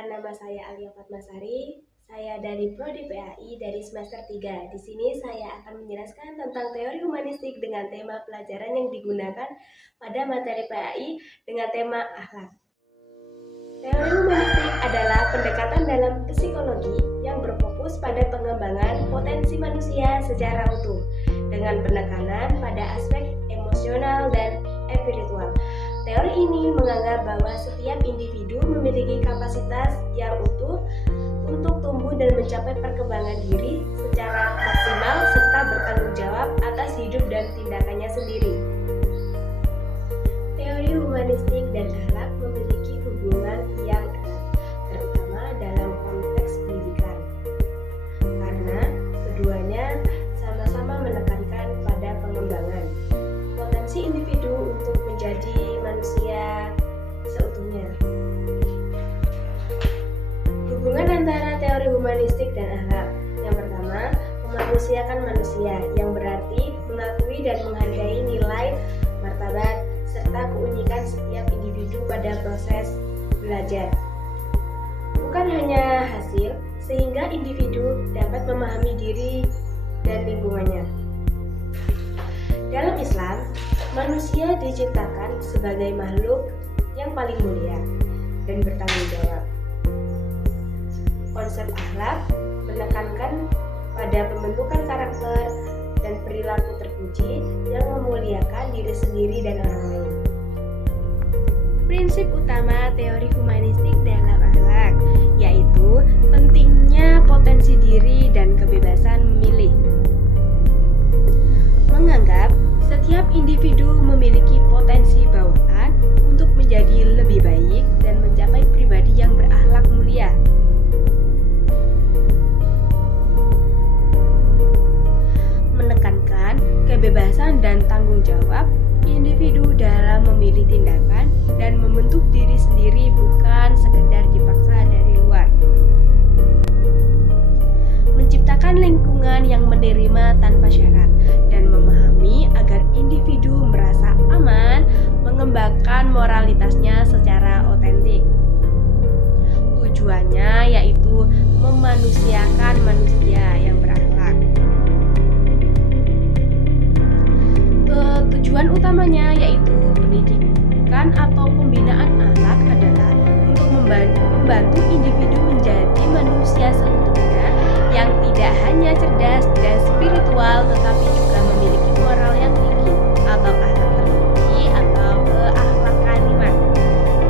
perkenalkan, nama saya Alia Fatmasari. Saya dari Prodi PAI dari semester 3. Di sini saya akan menjelaskan tentang teori humanistik dengan tema pelajaran yang digunakan pada materi PAI dengan tema akhlak. Teori humanistik adalah pendekatan dalam psikologi yang berfokus pada pengembangan potensi manusia secara utuh dengan penekanan pada aspek emosional dan spiritual. Teori ini menganggap bahwa setiap individu memiliki kapasitas yang utuh untuk tumbuh dan mencapai perkembangan diri secara maksimal serta bertanggung jawab atas hidup dan tindakannya sendiri. Teori humanistik dan akhlak memiliki hubungan yang erat, terutama dalam konteks pendidikan, karena keduanya sama-sama menekankan pada pengembangan potensi individu untuk menjadi manusia seutuhnya. Hubungan antara teori humanistik dan akhlak. Yang pertama, memanusiakan manusia, yang berarti mengakui dan menghargai nilai, martabat, serta keunikan setiap individu pada proses belajar. Bukan hanya hasil, sehingga individu dapat memahami diri dan lingkungannya. Dalam Islam, manusia diciptakan sebagai makhluk yang paling mulia dan bertanggung jawab. Konsep akhlak menekankan pada pembentukan karakter dan perilaku terpuji yang memuliakan diri sendiri dan orang lain. Prinsip utama teori humanistik dalam akhlak yaitu pentingnya potensi diri dan kebebasan memilih. Menganggap setiap individu memiliki potensi bawaan untuk menjadi lebih baik dan mencapai pribadi yang berakhlak mulia. Menekankan kebebasan dan tanggung jawab individu dalam memilih tindakan dan membentuk diri sendiri, bukan sekedar dipaksa dari luar. Menciptakan lingkungan yang menerima tanpa syarat dan memahami agar individu merasa aman mengembangkan moralitasnya secara otentik. Tujuannya yaitu memanusiakan manusia yang berakhlak. Tujuan utamanya yaitu pendidikan atau pembinaan akhlak adalah untuk membantu individu menjadi manusia seutuhnya yang tidak hanya cerdas dan spiritual tetapi juga memiliki moral yang tinggi atau akhlak terpuji atau akhlak karimah.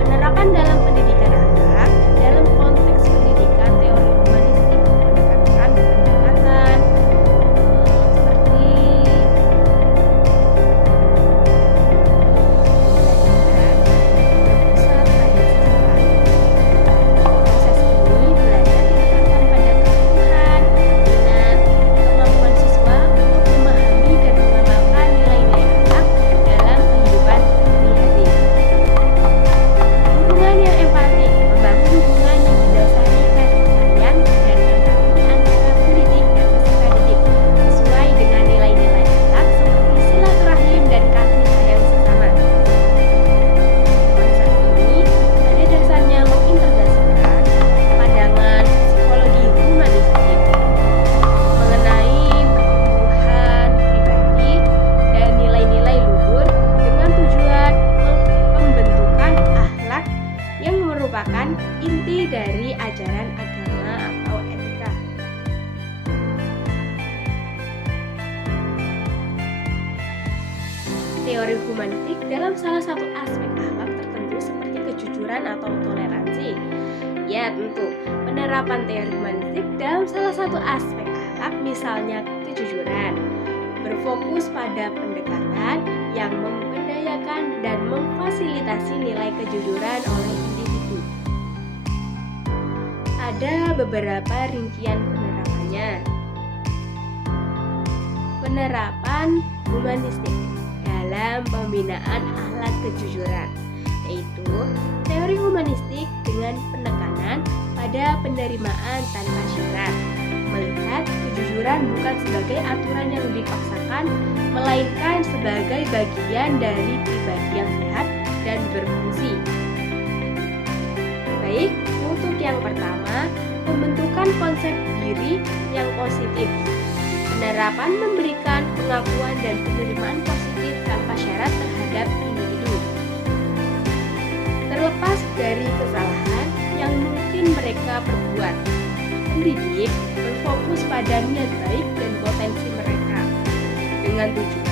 Penerapan dalam pendidikan akhlak dalam konteks pendidikan teori humanistik menekankan pendekatan seperti berpusat pada sejarah. Proses ini belajar diletakkan pada kebutuhan, minat, kemampuan siswa untuk memahami dan mengamalkan nilai-nilai akhlak dalam kehidupan sehari-hari. Hubungan yang empatik membangun hubungan yang didasari kasih sayang dan empati antara pendidik dan peserta didik sesuai dengan nilai-nilai akhlak seperti silaturahim dan kasih sayang sesama. Konsep ini pada dasarnya mengintegrasikan pandangan psikologi humanistik mengenai pertumbuhan pribadi dan nilai-nilai luhur dengan tujuan pembentukan akhlak yang merupakan inti dari ajaran agama atau etika. Teori humanistik dalam salah satu aspek akhlak tertentu seperti kejujuran atau toleransi. Ya tentu, penerapan teori humanistik dalam salah satu aspek akhlak misalnya kejujuran berfokus pada pendekatan yang memberdayakan dan memfasilitasi nilai kejujuran oleh individu. Ada beberapa rincian penerapannya. Penerapan humanistik dalam pembinaan akhlak kejujuran, yaitu teori humanistik dengan penekanan pada penerimaan tanpa syarat, melihat kejujuran bukan sebagai aturan yang dipaksakan, melainkan sebagai bagian dari pribadi yang sehat dan berfungsi. Baik, untuk yang pertama, pembentukan konsep diri yang positif. Penerapan memberikan pengakuan dan penerimaan positif tanpa syarat terhadap individu. Terlepas dari kesalahan yang mungkin mereka perbuat, pendidik berfokus pada niat baik dan potensi mereka dengan tujuan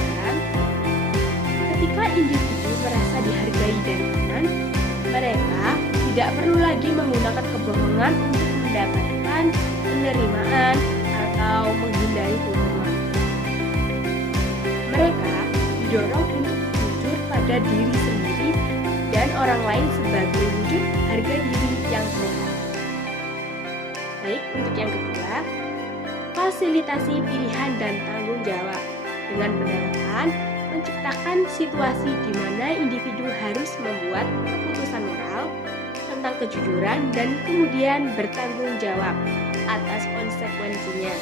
ketika individu merasa dihargai dan aman, mereka tidak perlu lagi menggunakan kebohongan untuk mendapatkan penerimaan atau menghindari hukuman. Mereka didorong untuk jujur pada diri sendiri dan orang lain sebagai wujud harga diri yang sehat. Baik, untuk yang kedua, fasilitasi pilihan dan tanggung jawab dengan penerapan menciptakan situasi di mana individu harus membuat keputusan moral tentang kejujuran dan kemudian bertanggung jawab atas konsekuensinya,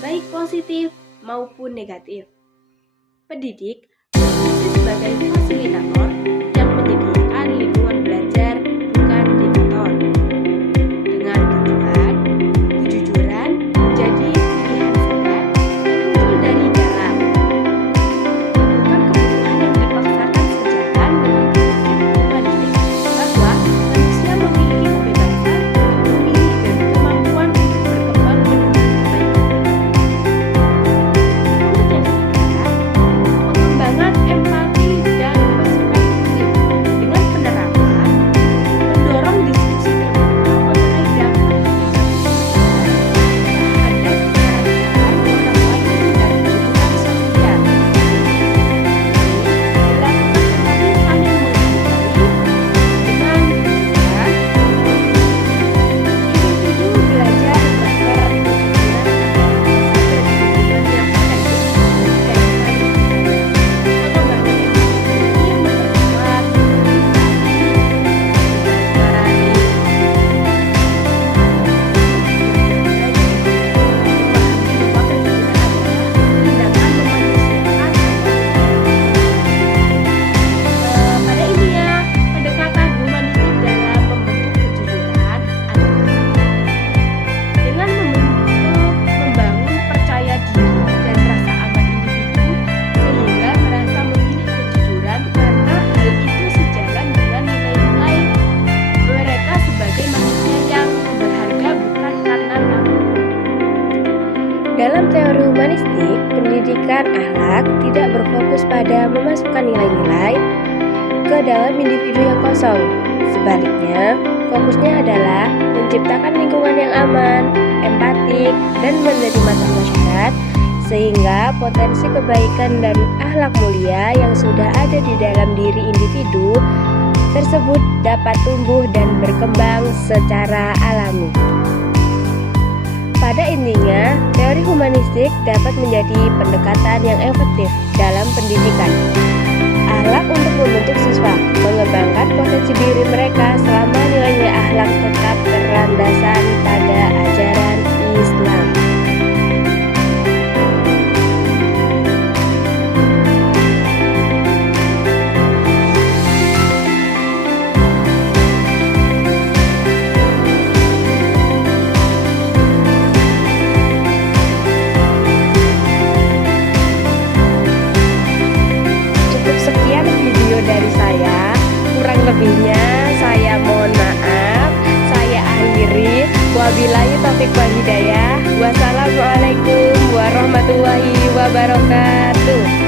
baik positif maupun negatif. Pendidik berfungsi sebagai fasilitator yang menyediakan lingkungan belajar, bukan diktator. Dengan tujuan, kejujuran menjadi pilihan sadar yang muncul dari dalam, bukan kebutuhan yang dipaksakan sejalan dengan prinsip humanistik bahwa manusia memiliki kebebasan memilih dan kemampuan untuk berkembang menuju kebaikan. Untuk yang ketiga, pengembangan empati dan perspektif dengan penerapan mendorong diskusi terbuka mengenai dampak terhadap keadaan orang lain dan lingkungan sosial. Dilakukan empati saling menghargai dengan tujuan individu belajar berperan kejujuran adalah dasar dari hubungan yang otentik dan saling percaya. Pengembangan empati ini memperkuat pada intinya, pendekatan humanistik dalam membentuk kejujuran adalah dengan membangun percaya diri dan rasa aman individu sehingga merasa memilih kejujuran karena hal itu sejalan dengan nilai-nilai mereka sebagai manusia yang berharga bukan karena nama. Dalam teori humanistik, pendidikan akhlak tidak berfokus pada memasukkan nilai-nilai ke dalam individu yang kosong. Sebaliknya, fokusnya adalah menciptakan lingkungan yang aman, empatik, dan menerima tanpa syarat, sehingga potensi kebaikan dan akhlak mulia yang sudah ada di dalam diri individu tersebut dapat tumbuh dan berkembang secara alami. Pada intinya, teori humanistik dapat menjadi pendekatan yang efektif dalam pendidikan akhlak untuk membentuk siswa, mengembangkan potensi diri mereka selama nilai-nilai akhlak tetap berlandasan pada ajaran Islam. Cukup sekian video dari saya, kurang lebihnya saya mohon maaf. Saya akhiri, wabillahi taufiq wal hidayah. Wassalamualaikum warahmatullahi wabarakatuh.